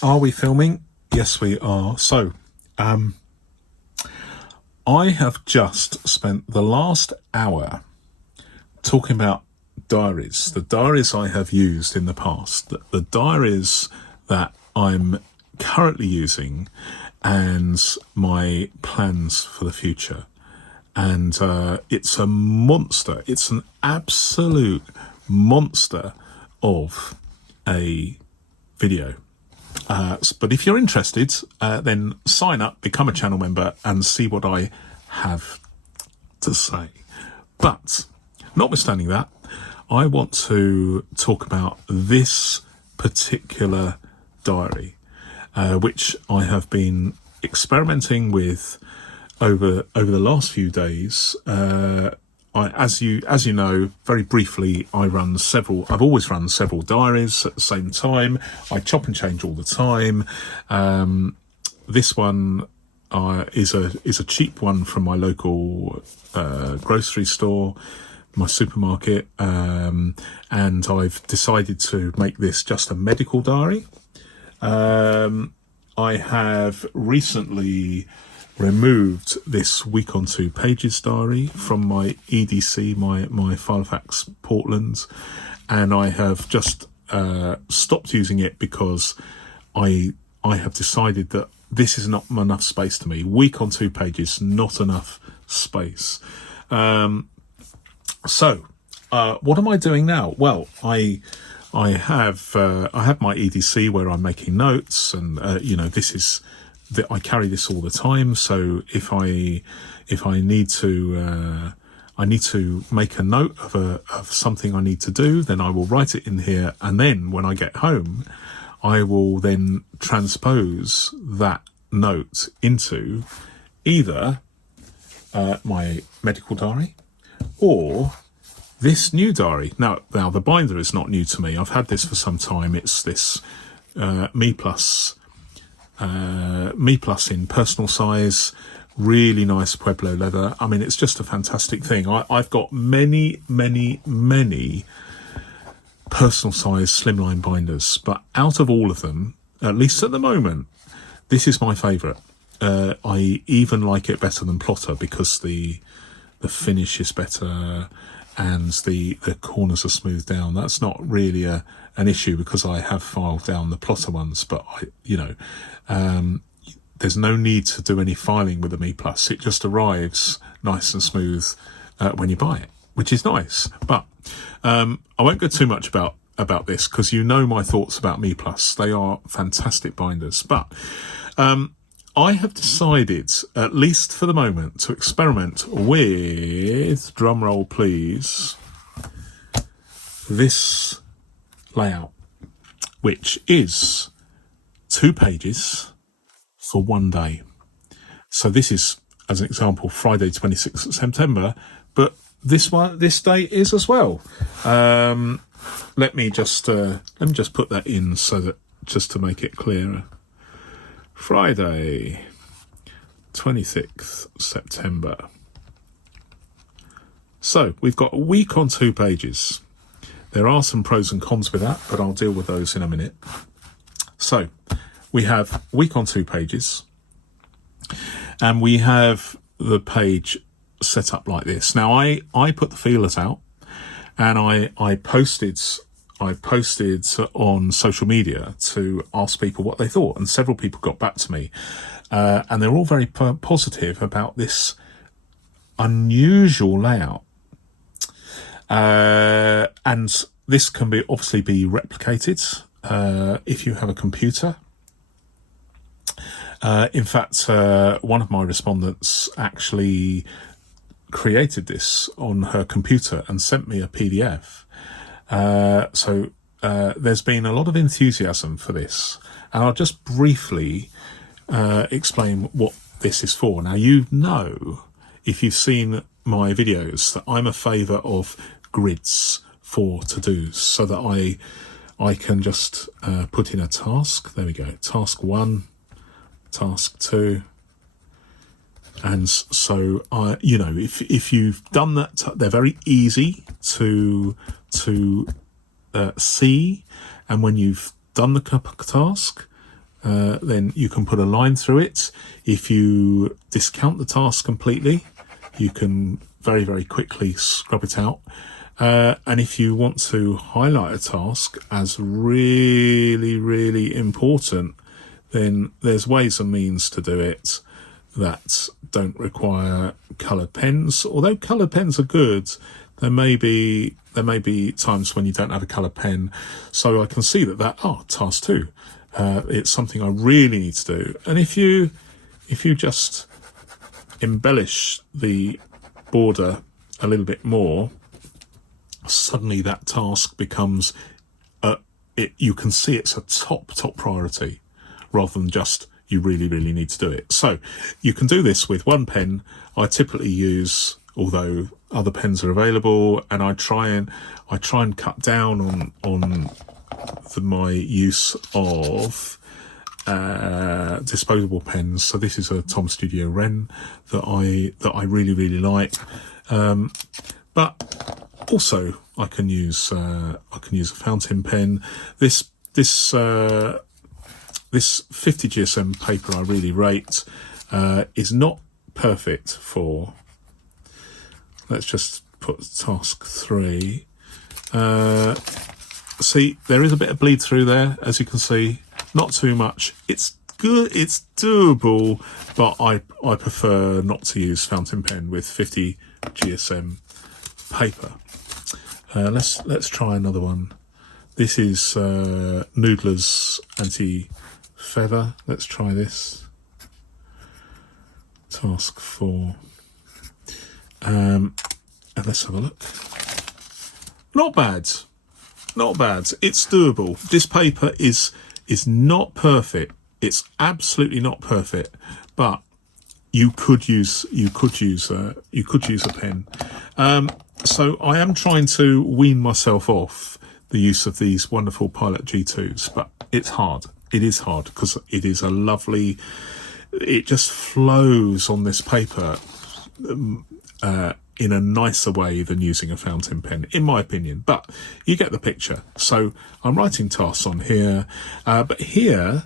Are we filming? Yes, we are. So, I have just spent the last hour talking about diaries, the diaries I have used in the past, the diaries that I'm currently using, and my plans for the future. And it's a monster. It's an absolute monster of a video. But if you're interested, then sign up, become a channel member, and see what I have to say. But notwithstanding that, I want to talk about this particular diary, which I have been experimenting with over the last few days. As you know, very briefly, I've always run several diaries at the same time. I chop and change all the time. This one is a cheap one from my local grocery store, my supermarket, and I've decided to make this just a medical diary. I have recently removed this week on 2 pages diary from my EDC, my filofax Portland, and I have just stopped using it because I have decided that this is not enough space to me. Week on 2 pages, not enough space. So what am I doing now? Well, I have my EDC where I'm making notes, and this is that I carry this all the time. So if I need to make a note of something I need to do, then I will write it in here, and then when I get home, I will then transpose that note into either my medical diary or this new diary. Now the binder is not new to me. I've had this for some time. It's this Me Plus in personal size, really nice Pueblo leather. I mean, it's just a fantastic thing. I've got many personal size slimline binders, but out of all of them, at least at the moment, this is my favourite. I even like it better than Plotter because the finish is better and the corners are smoothed down. That's not really an issue because I have filed down the Plotter ones, but there's no need to do any filing with the Me Plus. It just arrives nice and smooth when you buy it, which is nice. But I won't go too much about this because you know my thoughts about Me Plus. They are fantastic binders. But I have decided, at least for the moment, to experiment with, drum roll please, this layout, which is 2 pages for 1 day. So this is, as an example, Friday 26th September, but this day is as well. Let me just put that in so that just to make it clearer. Friday 26th September. So we've got a week on 2 pages. There are some pros and cons with that, but I'll deal with those in a minute. So we have week on 2 pages, and we have the page set up like this. Now I put the feelers out, and I posted on social media to ask people what they thought, and several people got back to me, and they're all very positive about this unusual layout. And this can obviously be replicated if you have a computer. In fact, one of my respondents actually created this on her computer and sent me a PDF. So there's been a lot of enthusiasm for this, and I'll just briefly explain what this is for. Now, if you've seen my videos, that I'm a favour of grids for to-dos, so that I can just put in a task. There we go. Task 1, task 2. And so, if you've done that, they're very easy to see. And when you've done the task, then you can put a line through it. If you discount the task completely, you can very, very quickly scrub it out. And if you want to highlight a task as really, really important, then there's ways and means to do it that don't require coloured pens. Although coloured pens are good, there may be times when you don't have a coloured pen. So I can see task 2. It's something I really need to do. And if you just embellish the border a little bit more, suddenly that task becomes you can see it's a top priority, rather than just you really, really need to do it. So you can do this with one pen. I typically use, although other pens are available, and I try and cut down on my use of disposable pens. So this is a Tom Studio Wren that I really, really like. But also I can use a fountain pen. This 50 GSM paper I really rate. Is not perfect for. Let's just put task 3. See, there is a bit of bleed through there, as you can see. Not too much. It's good. It's doable, but I prefer not to use fountain pen with 50 GSM paper. Let's try another one. This is Noodler's anti-feather. Let's try this. Task 4. And let's have a look. Not bad. Not bad. It's doable. This paper is not perfect. It's absolutely not perfect, but you could use a pen. So I am trying to wean myself off the use of these wonderful Pilot G2s, but it's hard. It is hard because it is a lovely. It just flows on this paper in a nicer way than using a fountain pen, in my opinion. But you get the picture. So I'm writing tasks on here, but here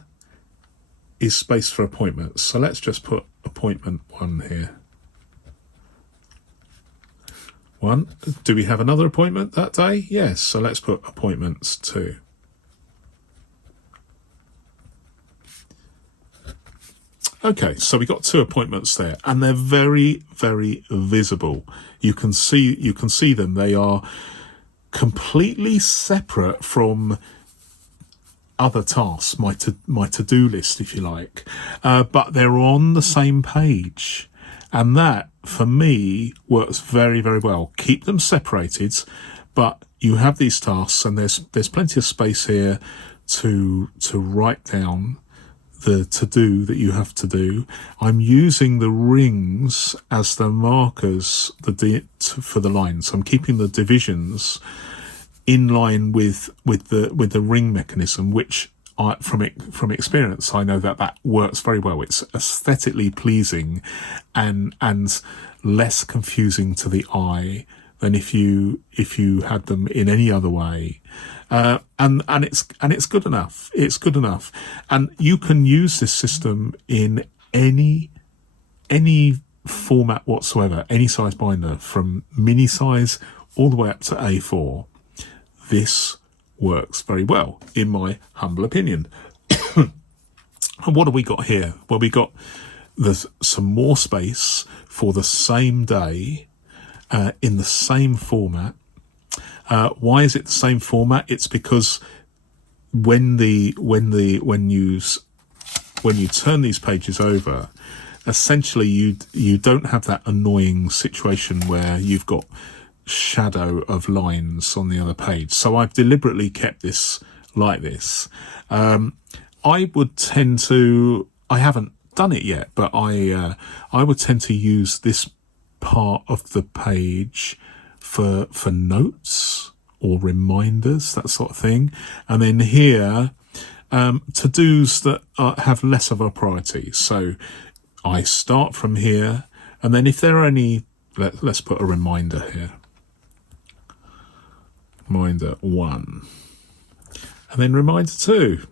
is space for appointments. So let's just put appointment 1 here. 1. Do we have another appointment that day? Yes. So let's put appointments 2. Okay, so we got 2 appointments there, and they're very, very visible. You can see them. They are completely separate from other tasks, my to-do list, if you like, but they're on the same page, and that for me works very, very well. Keep them separated, but you have these tasks, and there's plenty of space here to write down the to-do that you have to do. I'm using the rings as the markers for the lines. I'm keeping the divisions in line with the ring mechanism, which from experience I know that works very well. It's aesthetically pleasing and less confusing to the eye than if you had them in any other way. And it's good enough. It's good enough, and you can use this system in any format whatsoever, any size binder, from mini size all the way up to A4. This works very well, in my humble opinion. And what have we got here? Well, there's some more space for the same day in the same format. Why is it the same format? It's because when you turn these pages over, essentially you don't have that annoying situation where you've got shadow of lines on the other page. So I've deliberately kept this like this. I haven't done it yet, but I would tend to use this part of the page for notes or reminders, that sort of thing. And then here, to-dos that have less of a priority. So I start from here, and then if there are any, let's put a reminder here. Reminder 1. And then reminder 2.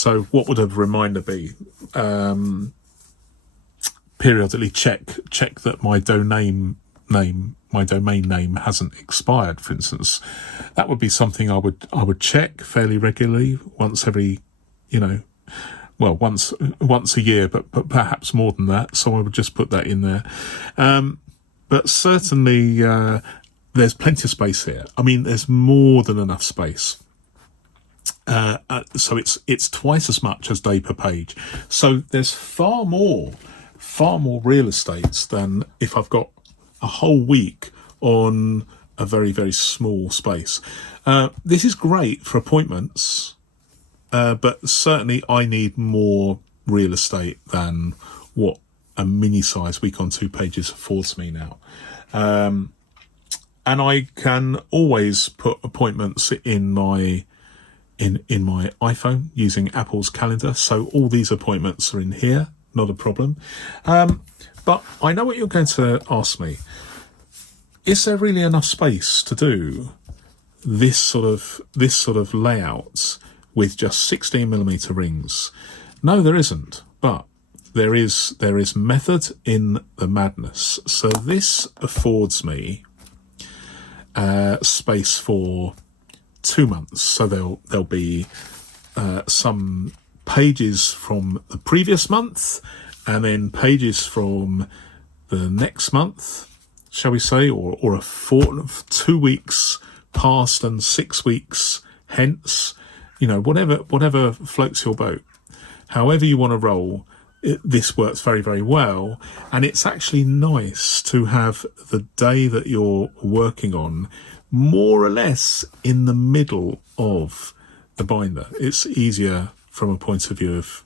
So what would a reminder be? Periodically check that my domain name hasn't expired, for instance. That would be something I would check fairly regularly, once every, once a year, but perhaps more than that. So I would just put that in there. But certainly there's plenty of space here. I mean, there's more than enough space. So it's twice as much as day per page. So there's far more real estate than if I've got a whole week on a very, very small space. This is great for appointments, but certainly I need more real estate than what a mini-size week on 2 pages affords me now. And I can always put appointments in my iPhone using Apple's calendar. So all these appointments are in here, not a problem. But I know what you're going to ask me. Is there really enough space to do this sort of layout with just 16mm rings? No, there isn't. But there is method in the madness. So this affords me space for 2 months. So there'll be some pages from the previous month, and then pages from the next month, shall we say, or a 2 weeks past and 6 weeks hence. Whatever floats your boat. However you want to roll, this works very, very well. And it's actually nice to have the day that you're working on more or less in the middle of the binder. It's easier from a point of view of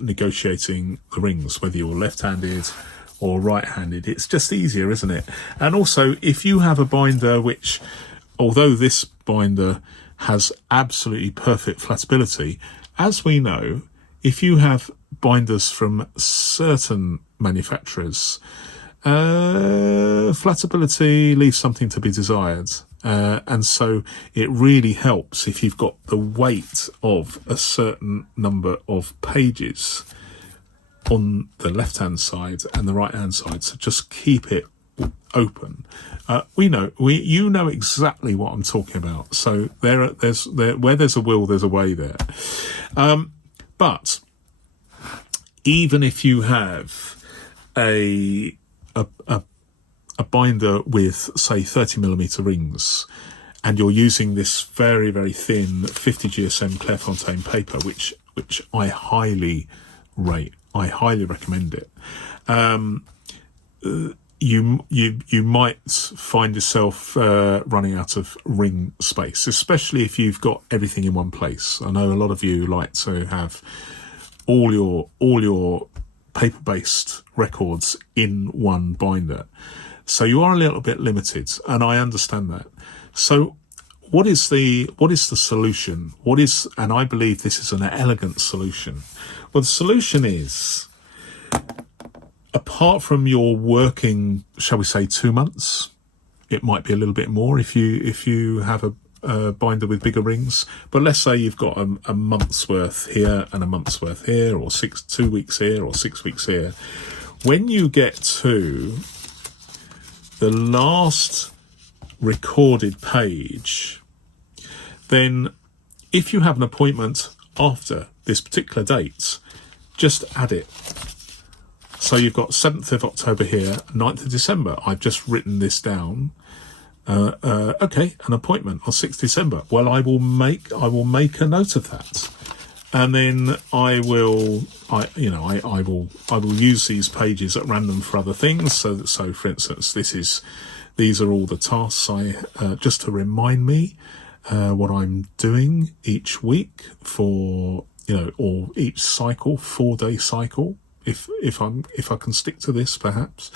negotiating the rings, whether you're left-handed or right-handed. It's just easier, isn't it? And also, if you have a binder which, although this binder has absolutely perfect flatability, as we know, if you have binders from certain manufacturers, flatability leaves something to be desired. And so it really helps if you've got the weight of a certain number of pages on the left-hand side and the right-hand side. So just keep it open. You know exactly what I'm talking about. So there's where there's a will, there's a way there. But even if you have a binder with, say, 30mm rings, and you're using this very, very thin 50 GSM Clairefontaine paper, which I highly rate, I highly recommend it. You might find yourself running out of ring space, especially if you've got everything in one place. I know a lot of you like to have all your paper-based records in one binder. So you are a little bit limited, and I understand that. So what is the solution? And I believe this is an elegant solution. Well, the solution is, apart from your working, shall we say, 2 months, it might be a little bit more if you have a binder with bigger rings. But let's say you've got a month's worth here and a month's worth here, or 2 weeks here or 6 weeks here. When you get to the last recorded page, then if you have an appointment after this particular date, just add it. So you've got 7th of October here, 9th of December. I've just written this down. Okay, an appointment on 6th December. Well, I will make a note of that. And then I will use these pages at random for other things. So for instance, these are all the tasks just to remind me what I'm doing each week for, or each cycle, 4-day cycle, if I can stick to this, perhaps.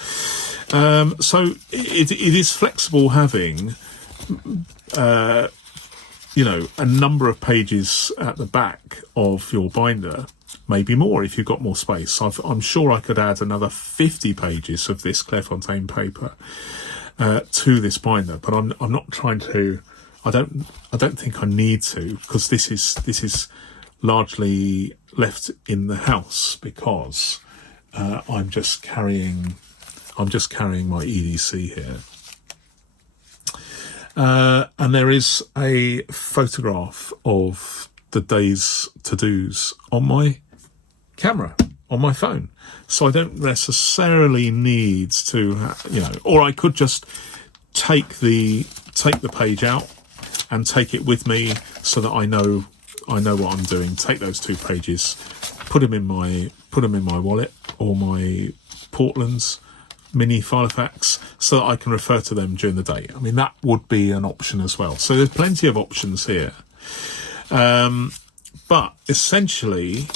So it is flexible having a number of pages at the back of your binder, maybe more if you've got more space. I'm sure I could add another 50 pages of this Clairefontaine paper to this binder, but I'm not trying to. I don't think I need to, because this is largely left in the house because I'm just carrying my EDC here. And there is a photograph of the day's to-dos on my camera, on my phone. So I don't necessarily need to, or I could just take the page out and take it with me so that I know what I'm doing. Take those 2 pages, put them in my wallet or my Portland's mini filofax so that I can refer to them during the day. I mean, that would be an option as well. So there's plenty of options here. But essentially,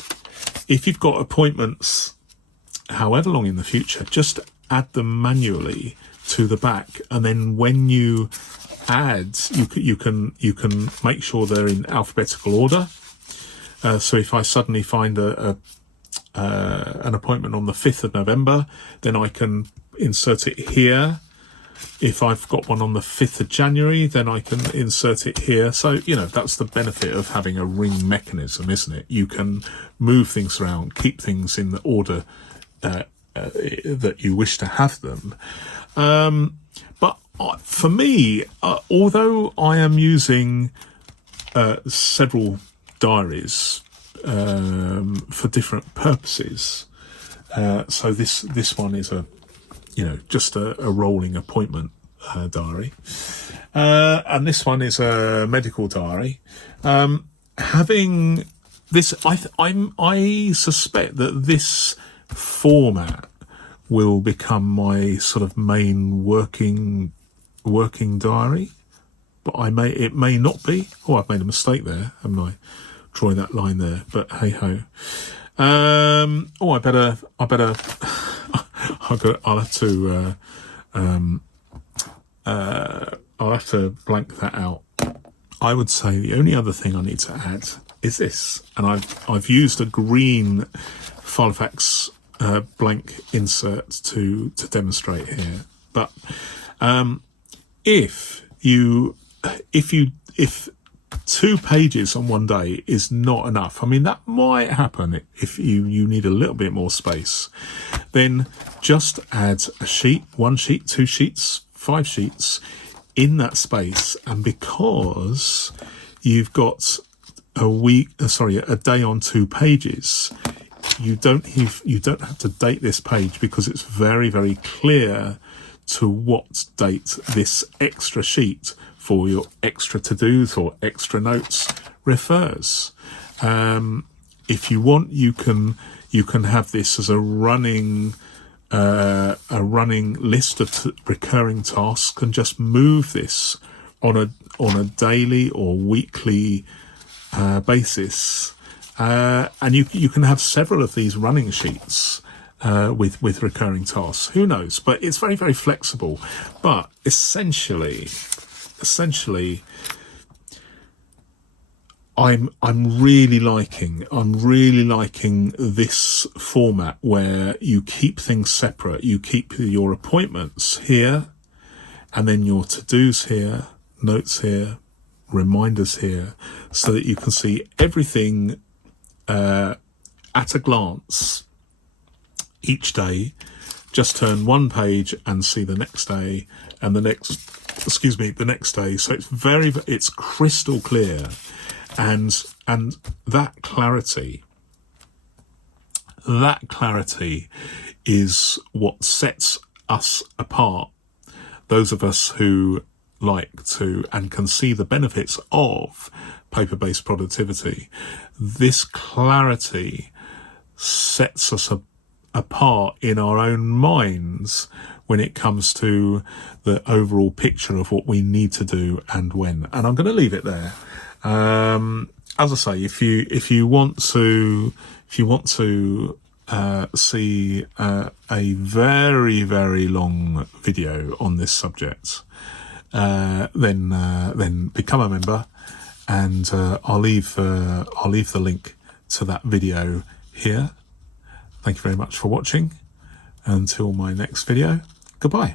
if you've got appointments however long in the future, just add them manually to the back, and then when you add, you can make sure they're in alphabetical order. So if I suddenly find an appointment on the 5th of November, then I can insert it here. If I've got one on the 5th of January, then I can insert it here. So, that's the benefit of having a ring mechanism, isn't it? You can move things around, keep things in the order that you wish to have them. But for me, although I am using several diaries for different purposes, so this one is just a rolling appointment diary, and this one is a medical diary. Having this, I suspect that this format will become my sort of main working diary, but it may not be. Oh, I've made a mistake there, haven't I? Drawing that line there, but hey ho. I better. I'll have to blank that out. I would say the only other thing I need to add is this, and I've used a green filofax blank insert to demonstrate here. But if 2 pages on one day is not enough, I mean, that might happen if you need a little bit more space, then just add a sheet, 1 sheet, 2 sheets, 5 sheets in that space. And because you've got a day on 2 pages, you don't have to date this page, because it's very, very clear to what date this extra sheet for your extra to-dos or extra notes refers. If you want, you can have this as a running list of recurring tasks, and just move this on a daily or weekly basis, and you can have several of these running sheets with recurring tasks. Who knows? But it's very, very flexible. But essentially, I'm really liking this format where you keep things separate. You keep your appointments here, and then your to-dos here, notes here, reminders here, so that you can see everything at a glance each day. Just turn one page and see the next day, and the next day. So it's crystal clear, and that clarity is what sets us apart. Those of us who like to and can see the benefits of paper-based productivity. This clarity sets us apart in our own minds when it comes to the overall picture of what we need to do and when. And I'm going to leave it there. As I say, if you want to see a very, very long video on this subject, then become a member, and I'll leave the link to that video here. Thank you very much for watching. Until my next video, goodbye.